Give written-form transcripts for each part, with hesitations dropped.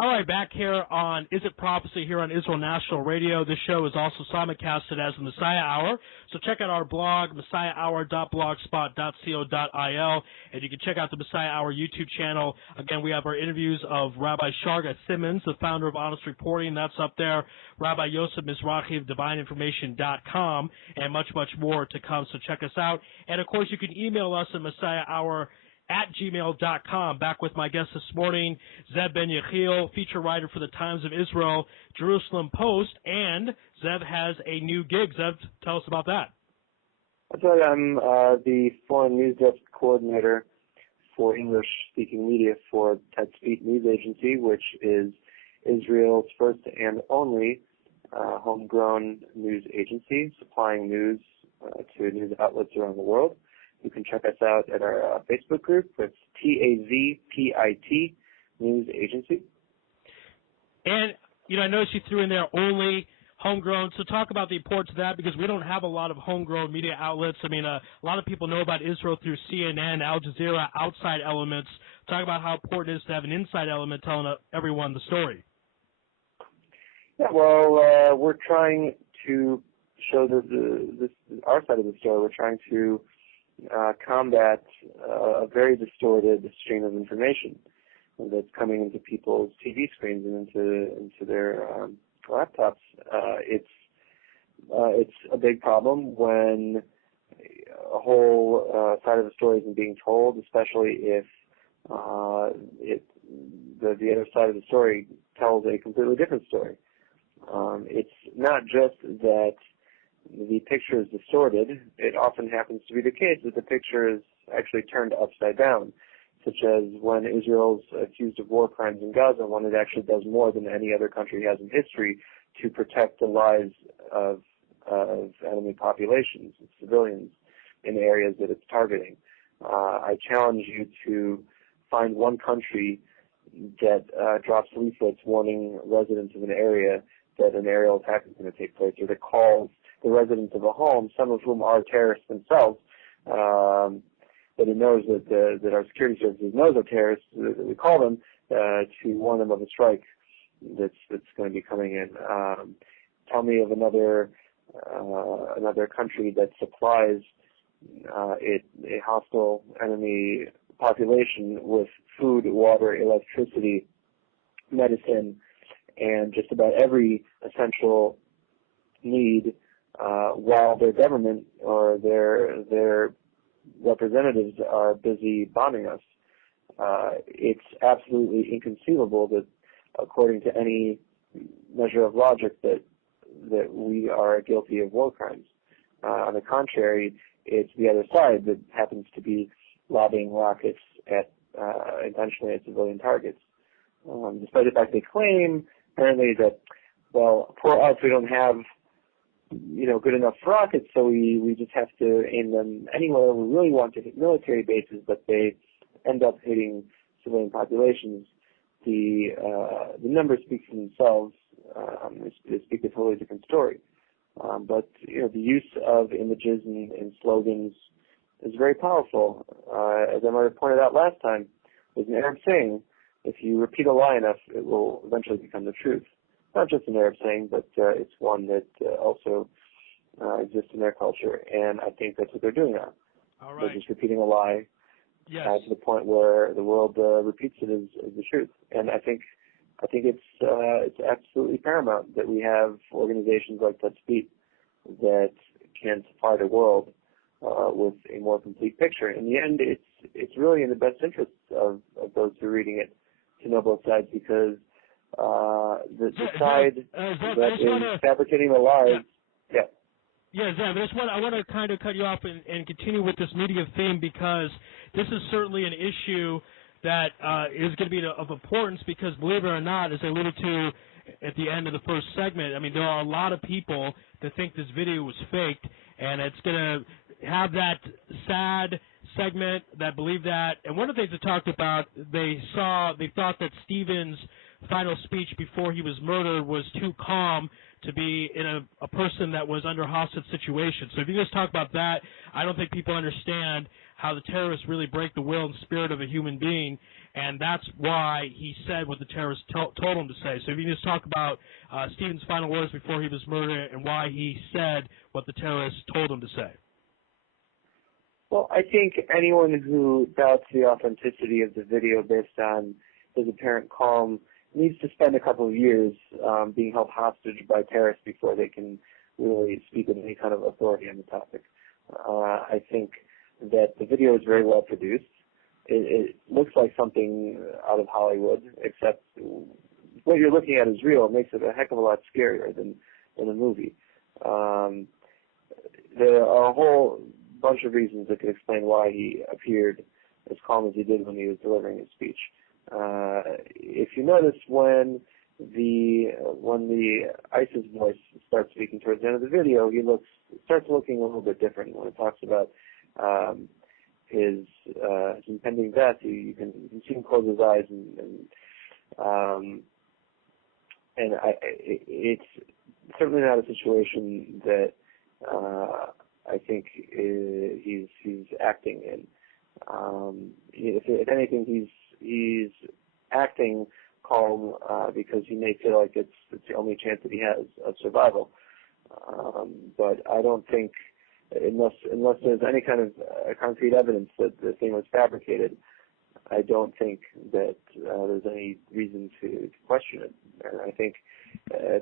All right, back here on Is It Prophecy here on Israel National Radio. This show is also simulcasted as the Messiah Hour. So check out our blog, messiahhour.blogspot.co.il, and you can check out the Messiah Hour YouTube channel. Again, we have our interviews of Rabbi Sharga Simmons, the founder of Honest Reporting. That's up there. Rabbi Yosef Mizrahi of DivineInformation.com, and much, much more to come. So check us out. And, of course, you can email us at messiahhour@gmail.com. Back with my guest this morning, Ze'ev Ben Yechiel, feature writer for the Times of Israel, Jerusalem Post, and Ze'ev has a new gig. Ze'ev, tell us about that. That's right. I'm the foreign news desk coordinator for English-speaking media for Tetzpit News Agency, which is Israel's first and only homegrown news agency, supplying news to news outlets around the world. You can check us out at our Facebook group. It's TAZPIT News Agency. And, I noticed you threw in there only homegrown. So talk about the importance of that, because we don't have a lot of homegrown media outlets. I mean, a lot of people know about Israel through CNN, Al Jazeera, outside elements. Talk about how important it is to have an inside element telling everyone the story. Yeah, well, we're trying to show our side of the story. We're trying to combat a very distorted stream of information that's coming into people's TV screens and into their laptops. It's a big problem when a whole side of the story isn't being told, especially if the other side of the story tells a completely different story. It's not just that the picture is distorted. It often happens to be the case that the picture is actually turned upside down, such as when Israel's accused of war crimes in Gaza, when it actually does more than any other country has in history to protect the lives of enemy populations and civilians in the areas that it's targeting. I challenge you to find one country that drops leaflets warning residents of an area that an aerial attack is going to take place, or that calls the residents of a home, some of whom are terrorists themselves, but it knows that our security services knows are terrorists, that we call them, to warn them of a strike that's going to be coming in. Tell me of another country that supplies a hostile enemy population with food, water, electricity, medicine, and just about every essential need, while their government or their representatives are busy bombing us. It's absolutely inconceivable that, according to any measure of logic, that we are guilty of war crimes. On the contrary, it's the other side that happens to be lobbing rockets at intentionally at civilian targets. Despite the fact they claim apparently that, well, poor us, we don't have good enough rockets, so we just have to aim them anywhere. We really want to hit military bases, but they end up hitting civilian populations. The numbers speak for themselves. They speak a totally different story. But the use of images and slogans is very powerful. As I might have pointed out last time, there's an Arab saying, if you repeat a lie enough, it will eventually become the truth. Not just an Arab saying, but it's one that also exists in their culture, and I think that's what they're doing now. All right. They're just repeating a lie yes. To the point where the world repeats it as the truth. And I think it's absolutely paramount that we have organizations like Tetzpit that can supply the world with a more complete picture. In the end, it's really in the best interest of those who are reading it to know both sides, because the side that is fabricating the lies. Yeah. Yeah, Ze'ev, I want to kind of cut you off and continue with this media theme, because this is certainly an issue that is going to be of importance, because, believe it or not, as I alluded to at the end of the first segment, I mean, there are a lot of people that think this video was faked, and it's going to have that sad segment that believe that. And one of the things they talked about, they thought that Stephen's final speech before he was murdered was too calm to be in a person that was under hostage situation. So if you just talk about that, I don't think people understand how the terrorists really break the will and spirit of a human being, and that's why he said what the terrorists told him to say. So if you can just talk about Stephen's final words before he was murdered and why he said what the terrorists told him to say. Well, I think anyone who doubts the authenticity of the video based on his apparent calm needs to spend a couple of years being held hostage by terrorists before they can really speak with any kind of authority on the topic. I think that the video is very well produced. It looks like something out of Hollywood, except what you're looking at is real. It makes it a heck of a lot scarier than a movie. There are a whole bunch of reasons that could explain why he appeared as calm as he did when he was delivering his speech. If you notice, when the ISIS voice starts speaking towards the end of the video, he starts looking a little bit different. When it talks about his impending death, you can see him close his eyes, it's certainly not a situation that I think he's acting in. If anything, he's acting calm because he may feel like it's the only chance that he has of survival. But I don't think, unless there's any kind of concrete evidence that the thing was fabricated, I don't think that there's any reason to question it. And I think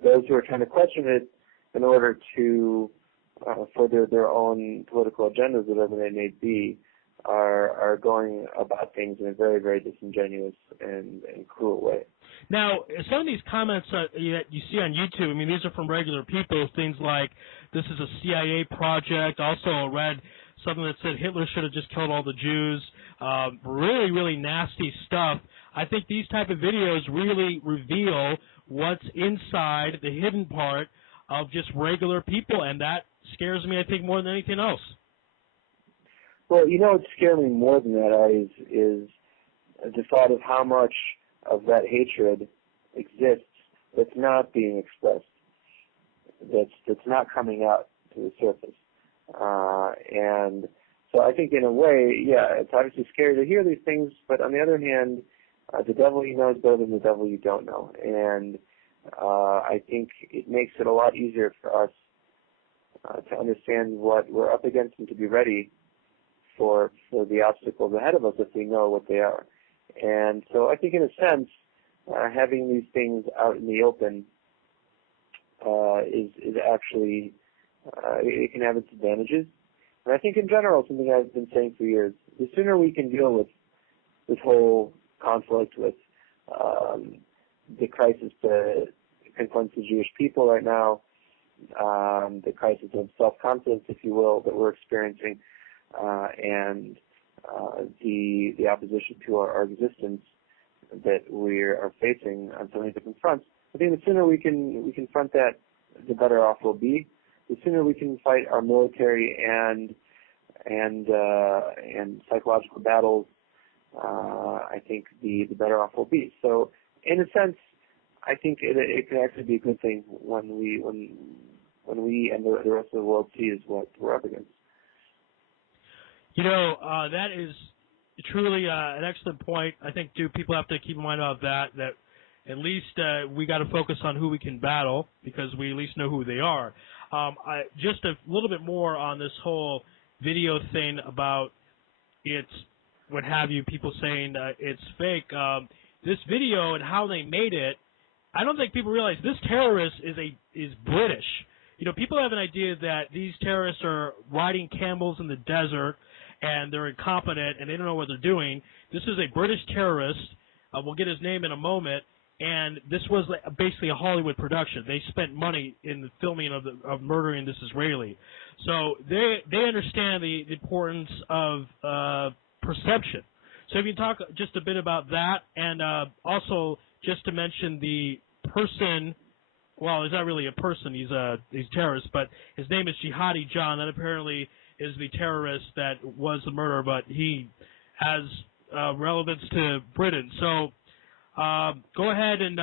those who are trying to question it in order to further their own political agendas, whatever they may be, are going about things in a very, very disingenuous and cruel way. Now, some of these comments that you see on YouTube, I mean, these are from regular people, things like, this is a CIA project. Also, I read something that said Hitler should have just killed all the Jews. Really, really nasty stuff. I think these type of videos really reveal what's inside the hidden part of just regular people, and that scares me, I think, more than anything else. Well, what scares me more than that, Ari, is the thought of how much of that hatred exists that's not being expressed, that's not coming out to the surface. And so I think in a way, yeah, it's obviously scary to hear these things, but on the other hand, the devil you know is better than the devil you don't know. And I think it makes it a lot easier for us to understand what we're up against and to be ready for the obstacles ahead of us if we know what they are. And so I think in a sense, having these things out in the open is actually, it can have its advantages. And I think in general, something I've been saying for years, the sooner we can deal with this whole conflict with the crisis that confronts the Jewish people right now, the crisis of self-confidence, if you will, that we're experiencing, and the opposition to our existence that we are facing on so many different fronts. I think the sooner we can confront that, the better off we'll be. The sooner we can fight our military and psychological battles, I think the better off we'll be. So, in a sense, I think it can actually be a good thing when we and the rest of the world sees what we're up against. That is truly an excellent point. I think, people have to keep in mind about that at least we got to focus on who we can battle because we at least know who they are. Just a little bit more on this whole video thing about it's what have you, people saying it's fake. This video and how they made it, I don't think people realize this terrorist is British. People have an idea that these terrorists are riding camels in the desert and they're incompetent and they don't know what they're doing. This is a British terrorist. We'll get his name in a moment. And this was basically a Hollywood production. They spent money in the filming of murdering this Israeli. So they understand the importance of perception. So if you can talk just a bit about that, and also just to mention the person. Well, he's not really a person. He's a terrorist, but his name is Jihadi John. That apparently is the terrorist that was the murderer, but he has relevance to Britain. So go ahead and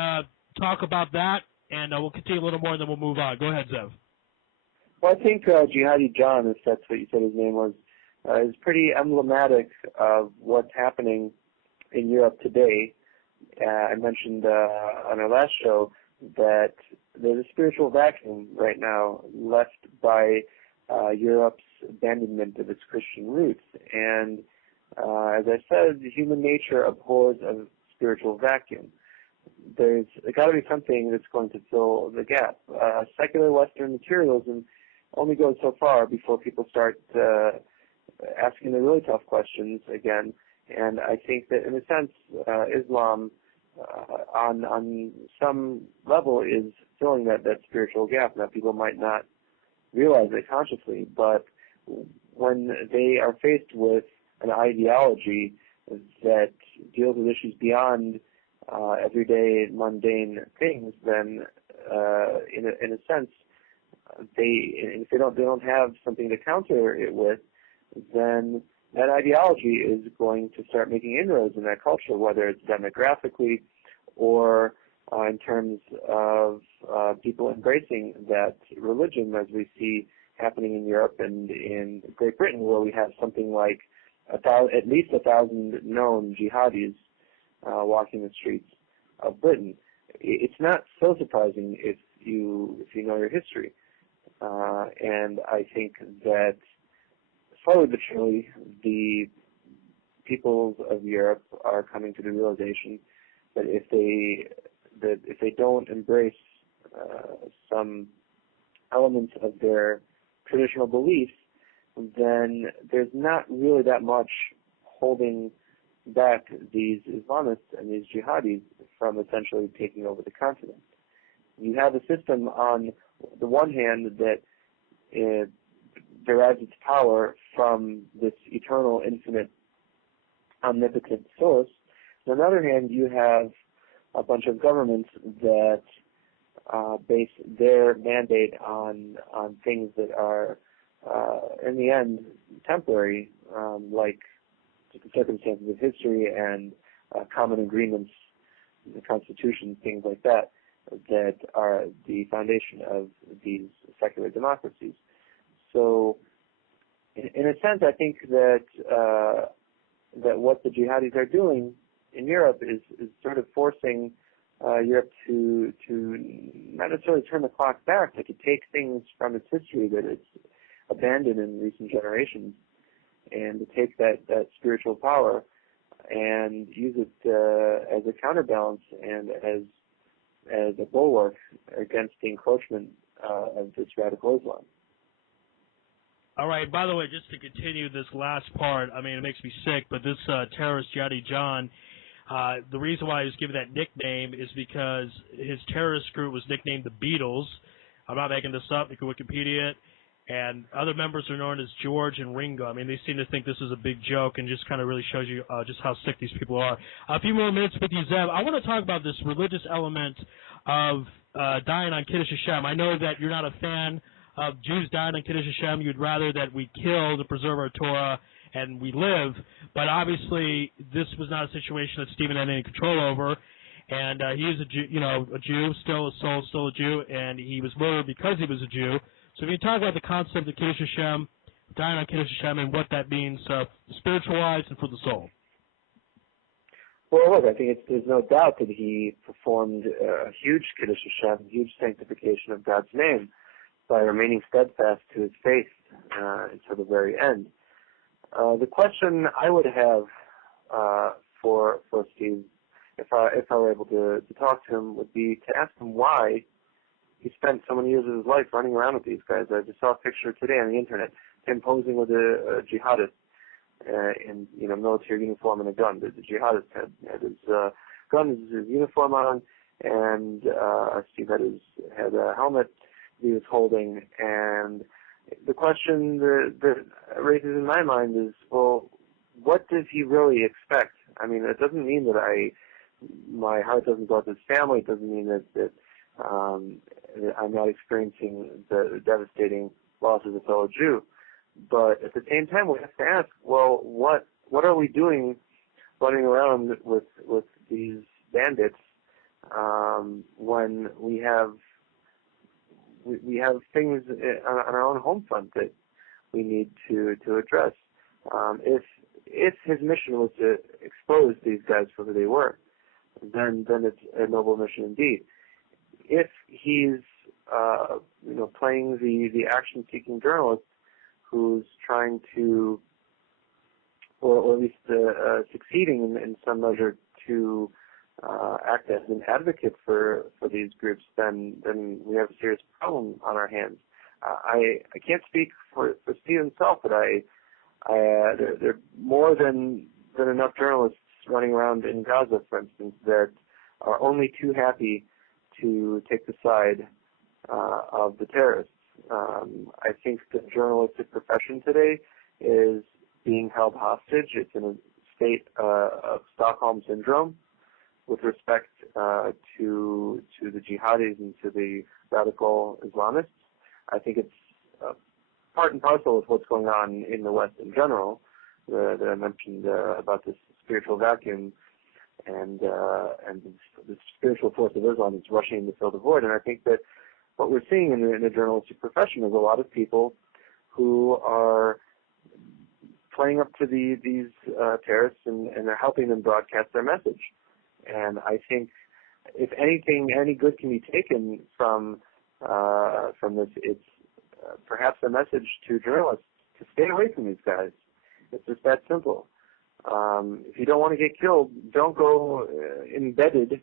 talk about that, and we'll continue a little more, and then we'll move on. Go ahead, Zev. Well, I think Jihadi John, if that's what you said his name was, is pretty emblematic of what's happening in Europe today. I mentioned on our last show that there's a spiritual vacuum right now left by Europe's abandonment of its Christian roots. And as I said, human nature abhors a spiritual vacuum. There's got to be something that's going to fill the gap. Secular Western materialism only goes so far before people start asking the really tough questions again. And I think that, in a sense, Islam, on some level, is filling that spiritual gap. Now, people might not realize it consciously, but when they are faced with an ideology that deals with issues beyond everyday mundane things, then in a sense, if they don't have something to counter it with, then that ideology is going to start making inroads in that culture, whether it's demographically or in terms of people embracing that religion, as we see happening in Europe and in Great Britain, where we have something like at least 1,000 known jihadis walking the streets of Britain. It's not so surprising if you know your history, and I think that slowly but surely the peoples of Europe are coming to the realization that if they don't embrace some elements of their traditional beliefs, then there's not really that much holding back these Islamists and these jihadis from essentially taking over the continent. You have a system on the one hand that derives its power from this eternal, infinite, omnipotent source. On the other hand, you have a bunch of governments that base their mandate on things that are, in the end, temporary, like the circumstances of history and common agreements, the Constitution, things like that, that are the foundation of these secular democracies. So, in a sense, I think that that what the jihadis are doing in Europe is sort of forcing Europe to not necessarily turn the clock back, but to take things from its history that it's abandoned in recent generations, and to take that spiritual power and use it as a counterbalance and as a bulwark against the encroachment of this radical Islam. All right, by the way, just to continue this last part, I mean, it makes me sick, but this terrorist, Jihadi John, the reason why he was given that nickname is because his terrorist group was nicknamed the Beatles. I'm not making this up. You can Wikipedia it. And other members are known as George and Ringo. I mean, they seem to think this is a big joke and just kind of really shows you just how sick these people are. A few more minutes with you, Zev. I want to talk about this religious element of dying on Kiddush Hashem. I know that you're not a fan of Jews dying on Kiddush Hashem. You'd rather that we kill to preserve our Torah and we live. But obviously, this was not a situation that Stephen had any control over. And he is a Jew, still a soul, still a Jew, and he was murdered because he was a Jew. So if you talk about the concept of Kiddush Hashem, dying on Kiddush Hashem, and what that means spiritual-wise and for the soul. Well, look, I think there's no doubt that he performed a huge Kiddush Hashem, huge sanctification of God's name by remaining steadfast to his faith until the very end. The question I would have for Steve, if I were able to talk to him, would be to ask him why he spent so many years of his life running around with these guys. I just saw a picture today on the internet, him posing with a jihadist in military uniform and a gun. The jihadist had his gun, his uniform on, and Steve had a helmet he was holding. And the question that raises in my mind is, well, what does he really expect? I mean, it doesn't mean that my heart doesn't go out to his family. It doesn't mean that I'm not experiencing the devastating loss as a fellow Jew. But at the same time, we have to ask, well, what are we doing running around with these bandits when we have things on our own home front that we need to address? If his mission was to expose these guys for who they were, then it's a noble mission indeed. If he's playing the action-seeking journalist who's trying to, or at least succeeding in some measure to act as an advocate for these groups, then we have a serious problem on our hands. I can't speak for Steve himself, but there are more than enough journalists running around in Gaza, for instance, that are only too happy to take the side of the terrorists. I think the journalistic profession today is being held hostage. It's in a state of Stockholm syndrome with respect to the jihadis and to the radical Islamists. I think it's part and parcel with what's going on in the West in general, that I mentioned about this spiritual vacuum and the spiritual force of Islam is rushing to fill the void. And I think that what we're seeing in the journalistic profession is a lot of people who are playing up to these terrorists and they're helping them broadcast their message. And I think if anything, any good can be taken from this, it's perhaps a message to journalists to stay away from these guys. It's just that simple. If you don't want to get killed, don't go embedded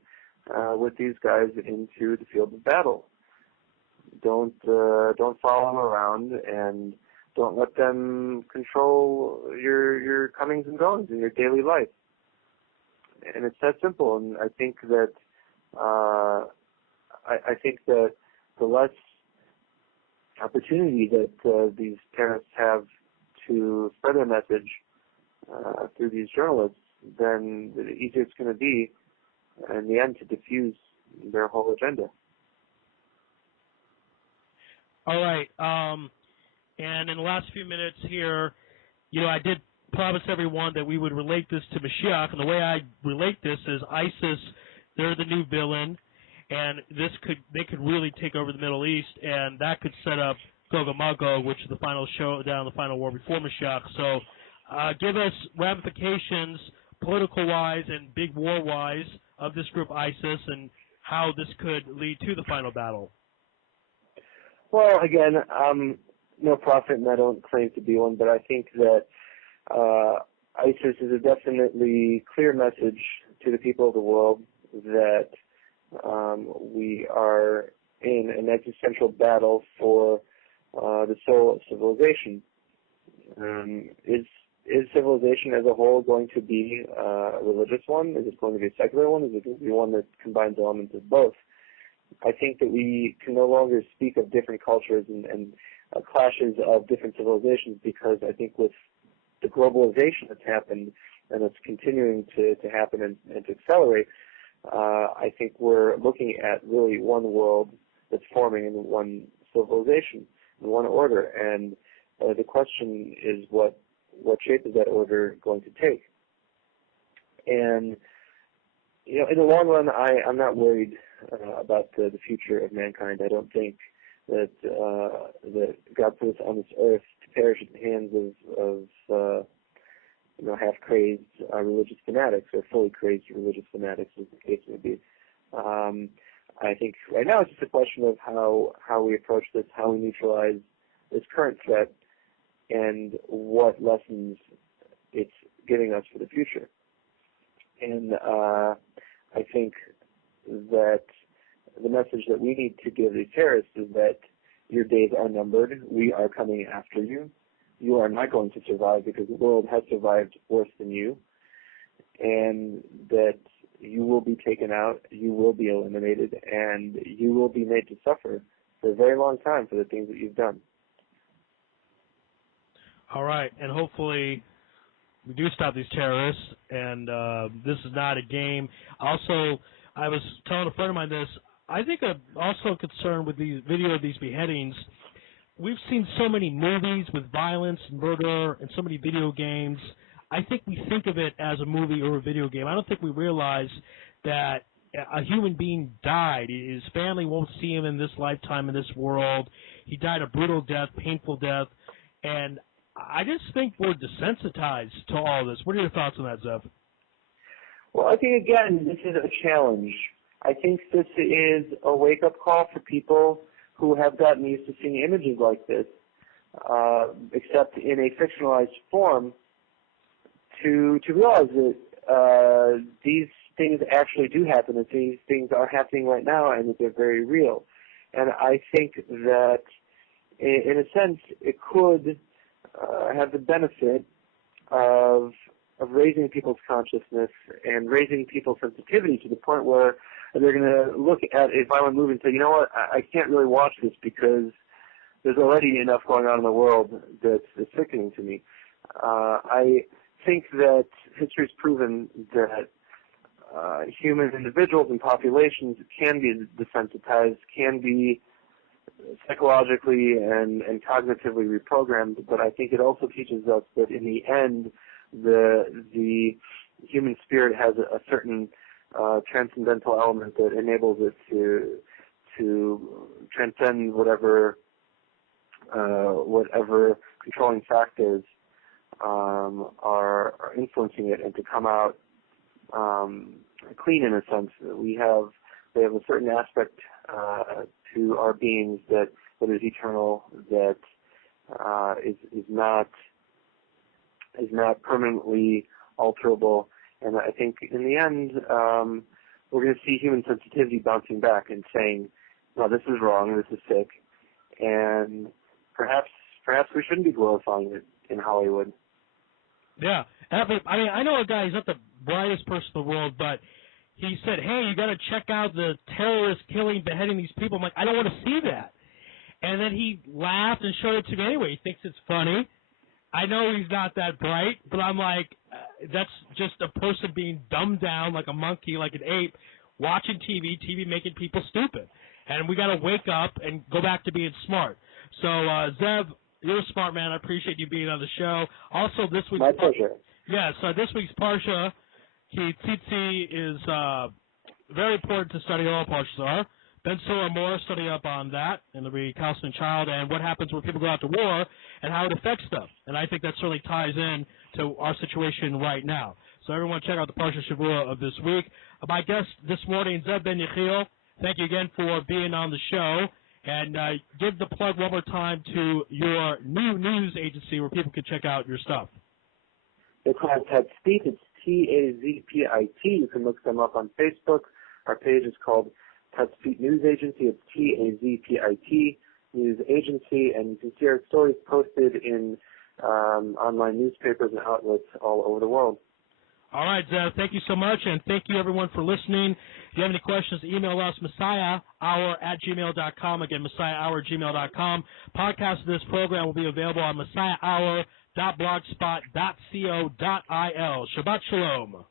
with these guys into the field of battle. Don't follow them around, and don't let them control your comings and goings in your daily life. And it's that simple. And I think that the less opportunity that these terrorists have to spread their message through these journalists, then the easier it's going to be in the end to diffuse their whole agenda. All right. And in the last few minutes here, I did promise everyone that we would relate this to Mashiach, and the way I relate this is ISIS, they're the new villain, and they could really take over the Middle East, and that could set up Gog and Magog, which is the final showdown, the final war before Mashiach. So give us ramifications, political-wise and big war-wise, of this group ISIS, and how this could lead to the final battle. Well, again, I'm no prophet, and I don't claim to be one, but I think that ISIS is a definitely clear message to the people of the world that we are in an existential battle for the soul of civilization. Is civilization as a whole going to be a religious one? Is it going to be a secular one? Is it going to be one that combines elements of both? I think that we can no longer speak of different cultures and clashes of different civilizations, because I think with the globalization that's happened and it's continuing to happen and to accelerate, I think we're looking at really one world that's forming in one civilization, in one order. And the question is what shape is that order going to take? And, in the long run, I'm not worried about the future of mankind. I don't think that God put us on this earth to perish at the hands of half-crazed religious fanatics, or fully crazed religious fanatics, as the case may be. I think right now it's just a question of how we approach this, how we neutralize this current threat, and what lessons it's giving us for the future. And I think that the message that we need to give these terrorists is that your days are numbered. We are coming after you. You are not going to survive, because the world has survived worse than you, and that you will be taken out, you will be eliminated, and you will be made to suffer for a very long time for the things that you've done. All right, and hopefully we do stop these terrorists, and this is not a game. Also, I was telling a friend of mine this. I think I'm also concerned with the video of these beheadings. We've seen so many movies with violence and murder and so many video games. I think we think of it as a movie or a video game. I don't think we realize that a human being died. His family won't see him in this lifetime, in this world. He died a brutal death, painful death, and I just think we're desensitized to all this. What are your thoughts on that, Ze'ev? Well, I think, again, this is a challenge. I think this is a wake-up call for people who have gotten used to seeing images like this, except in a fictionalized form, to realize that these things actually do happen, that these things are happening right now, and that they're very real. And I think that, in a sense, it could have the benefit of raising people's consciousness and raising people's sensitivity to the point where they're going to look at a violent movie and say, you know what, I can't really watch this because there's already enough going on in the world that's sickening to me. I think that history's proven that human individuals and populations can be desensitized, can be psychologically and cognitively reprogrammed, but I think it also teaches us that in the end, the human spirit has a certain transcendental element that enables it to transcend whatever controlling factors are influencing it, and to come out clean in a sense. We have a certain aspect to our beings that is eternal, that is not permanently alterable. And I think in the end, we're going to see human sensitivity bouncing back and saying, no, this is wrong, this is sick, and perhaps we shouldn't be glorifying it in Hollywood. Yeah. I mean, I know a guy, he's not the brightest person in the world, but he said, hey, you got to check out the terrorists killing, beheading these people. I'm like, I don't want to see that. And then he laughed and showed it to me anyway. He thinks it's funny. I know he's not that bright, but I'm like, that's just a person being dumbed down like a monkey, like an ape, watching TV making people stupid. And we got to wake up and go back to being smart. So, Ze'ev, you're a smart man. I appreciate you being on the show. Also, this week's My pleasure. Yeah, so this week's Parsha, Ki Tzitzi, is very important to study. All Parshas are. Ben Sura more study up on that and the recalcitrant child and what happens when people go out to war and how it affects them. And I think that certainly ties in to our situation right now. So everyone check out the Parsha Shavua of this week. My guest this morning, Ze'ev Ben Yechiel. Thank you again for being on the show. And give the plug one more time to your new news agency where people can check out your stuff. They're called Tazpit. It's T-A-Z-P-I-T. You can look them up on Facebook. Our page is called Tazpit News Agency. It's T-A-Z-P-I-T News Agency. And you can see our stories posted in online newspapers and outlets all over the world. All right, Ze'ev, thank you so much, and thank you, everyone, for listening. If you have any questions, email us, messiahhour@gmail.com. Again, messiahhour@gmail.com. Podcast of this program will be available on messiahhour.blogspot.co.il. Shabbat Shalom.